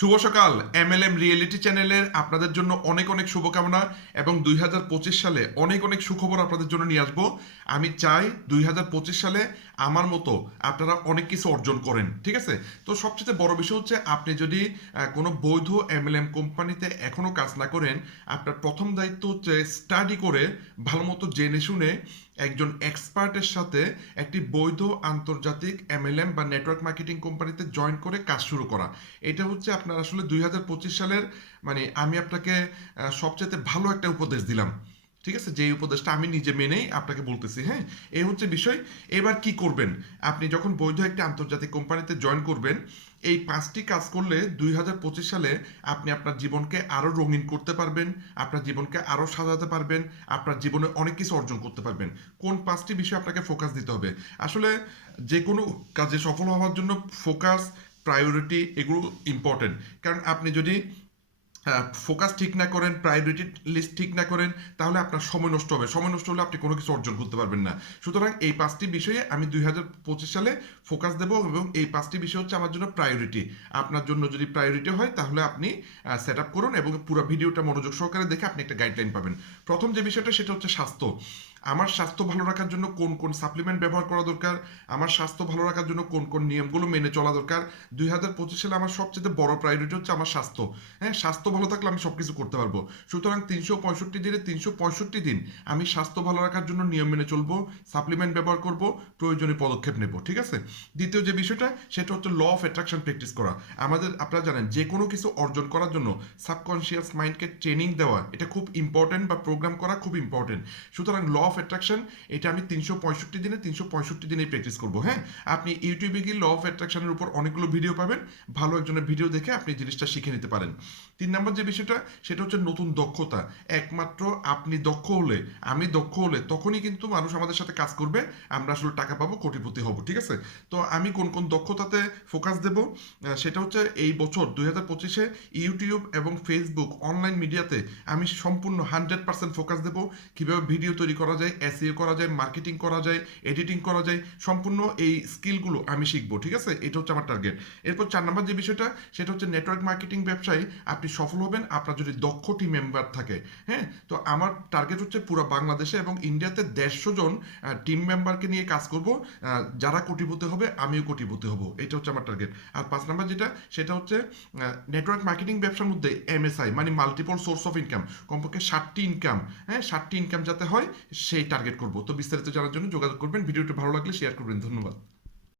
শুভ সকাল। MLM reality চ্যানেলের আপনাদের জন্য অনেক অনেক শুভকামনা এবং 2025 সালে অনেক অনেক সুখবর আপনাদের জন্য নিয়ে আসবো। আমি চাই 2025 সালে আমার মতো আপনারা অনেক কিছু অর্জন করেন, ঠিক আছে? তো সবচেয়ে বড় বিষয় হচ্ছে আপনি যদি কোনো বৈধ এমএলএম কোম্পানিতে এখনো কাজ না করেন, আপনার প্রথম দায়িত্ব হচ্ছে স্টাডি করে ভালো মতো জেনে শুনে একজন এক্সপার্টের সাথে একটি বৈধ আন্তর্জাতিক এমএলএম বা নেটওয়ার্ক মার্কেটিং কোম্পানিতে জয়েন করে কাজ শুরু করা। এটা হচ্ছে আপনার আসলে 2025 সালের, মানে আমি আপনাকে সবচেয়ে ভালো একটা উপদেশ দিলাম, ঠিক আছে? যে উপদেশটা আমি নিজে মেনেই আপনাকে বলতেছি। হ্যাঁ, এই হচ্ছে বিষয়। এবার কি করবেন? আপনি যখন বৈধ একটা আন্তর্জাতিক কোম্পানিতে জয়েন করবেন, এই 5টি কাজ করলে 2025 সালে আপনি আপনার জীবনকে আরও রঙিন করতে পারবেন, আপনার জীবনকে আরও সাজাতে পারবেন, আপনার জীবনে অনেক কিছু অর্জন করতে পারবেন। কোন 5টি বিষয়ে আপনাকে ফোকাস দিতে হবে? আসলে যে কোনো কাজে সফল হওয়ার জন্য ফোকাস, প্রায়োরিটি এগুলো ইম্পর্টেন্ট। কারণ আপনি যদি ফোকাস ঠিক না করেন, প্রায়োরিটি লিস্ট ঠিক না করেন, তাহলে আপনার সময় নষ্ট হবে। সময় নষ্ট হলে আপনি কোনো কিছু অর্জন করতে পারবেন না। সুতরাং এই 5টি বিষয়ে আমি 2025 সালে ফোকাস দেবো এবং এই 5টি বিষয় হচ্ছে আমার জন্য প্রায়োরিটি। আপনার জন্য যদি প্রায়োরিটি হয় তাহলে আপনি সেট আপ করুন এবং পুরো ভিডিওটা মনোযোগ সহকারে দেখে আপনি একটা গাইডলাইন পাবেন। প্রথম যে বিষয়টা সেটা হচ্ছে স্বাস্থ্য। আমার স্বাস্থ্য ভালো রাখার জন্য কোন কোন সাপ্লিমেন্ট ব্যবহার করা দরকার, আমার স্বাস্থ্য ভালো রাখার জন্য কোন কোন নিয়মগুলো মেনে চলা দরকার। 2025 সালে আমার সবচেয়ে বড় প্রায়োরিটি হচ্ছে আমার স্বাস্থ্য। হ্যাঁ, স্বাস্থ্য ভালো থাকলে আমি সব কিছু করতে পারবো। সুতরাং 365 দিনে 365 দিন আমি স্বাস্থ্য ভালো রাখার জন্য নিয়ম মেনে চলবো, সাপ্লিমেন্ট ব্যবহার করব, প্রয়োজনীয় পদক্ষেপ নেব, ঠিক আছে? দ্বিতীয় যে বিষয়টা সেটা হচ্ছে ল অফ অ্যাট্রাকশন প্র্যাকটিস করা। আপনারা জানেন যে কোনো কিছু অর্জন করার জন্য সাবকনশিয়াস মাইন্ডকে ট্রেনিং দেওয়া এটা খুব ইম্পর্টেন্ট, বা প্রোগ্রাম করা খুব ইম্পর্টেন্ট। সুতরাং ল অফ অ্যাট্রাকশন এটা আমি 365 দিনে 365 দিনেই প্র্যাকটিস করবো। হ্যাঁ, আপনি ইউটিউবে গিয়ে ল অফ অ্যাট্রাকশনের উপর অনেকগুলো ভিডিও পাবেন, ভালো একজনের ভিডিও দেখে আপনি জিনিসটা শিখে নিতে পারেন। 3 নম্বর যে বিষয়টা সেটা হচ্ছে নতুন দক্ষতা। একমাত্র আপনি দক্ষ হলে, আমি দক্ষ হলে তখনই কিন্তু মানুষ আমাদের সাথে কাজ করবে, আমরা আসলে টাকা পাবো, কোটিপতি হব, ঠিক আছে? তো আমি কোন কোন দক্ষতাতে ফোকাস দেব সেটা হচ্ছে এই বছর 2025-এ ইউটিউব এবং ফেসবুক অনলাইন মিডিয়াতে আমি সম্পূর্ণ 100% ফোকাস দেব। কিভাবে ভিডিও তৈরি করা যায়, এসইও করা যায়, মার্কেটিং করা যায়, এডিটিং করা যায়, সম্পূর্ণ এই স্কিলগুলো আমি শিখবো, ঠিক আছে? এটা হচ্ছে আমার টার্গেট। এরপর 4 নম্বর যে বিষয়টা সেটা হচ্ছে নেটওয়ার্ক মার্কেটিং ব্যবসায় আপনি সফল হবেন আপনার যদি দক্ষ টিম মেম্বার থাকে। হ্যাঁ, তো আমার টার্গেট হচ্ছে পুরো বাংলাদেশে এবং ইন্ডিয়াতে 150 জন টিম মেম্বারকে নিয়ে কাজ করব, যারা কোটিপতি হবে আমিও কোটিপতি হব। এটা হচ্ছে আমার টার্গেট। আর 5 নম্বর যেটা সেটা হচ্ছে নেটওয়ার্ক মার্কেটিং ব্যবসার মধ্যে এমএসআই মানে মাল্টিপল সোর্স অফ ইনকাম, কমপক্ষে 60টি ইনকাম, হ্যাঁ 60টি ইনকাম যাতে হয় সেই টার্গেট করব। তো বিস্তারিত জানার জন্য যোগাযোগ করবেন। ভিডিওটি ভালো লাগলে শেয়ার করবেন। ধন্যবাদ।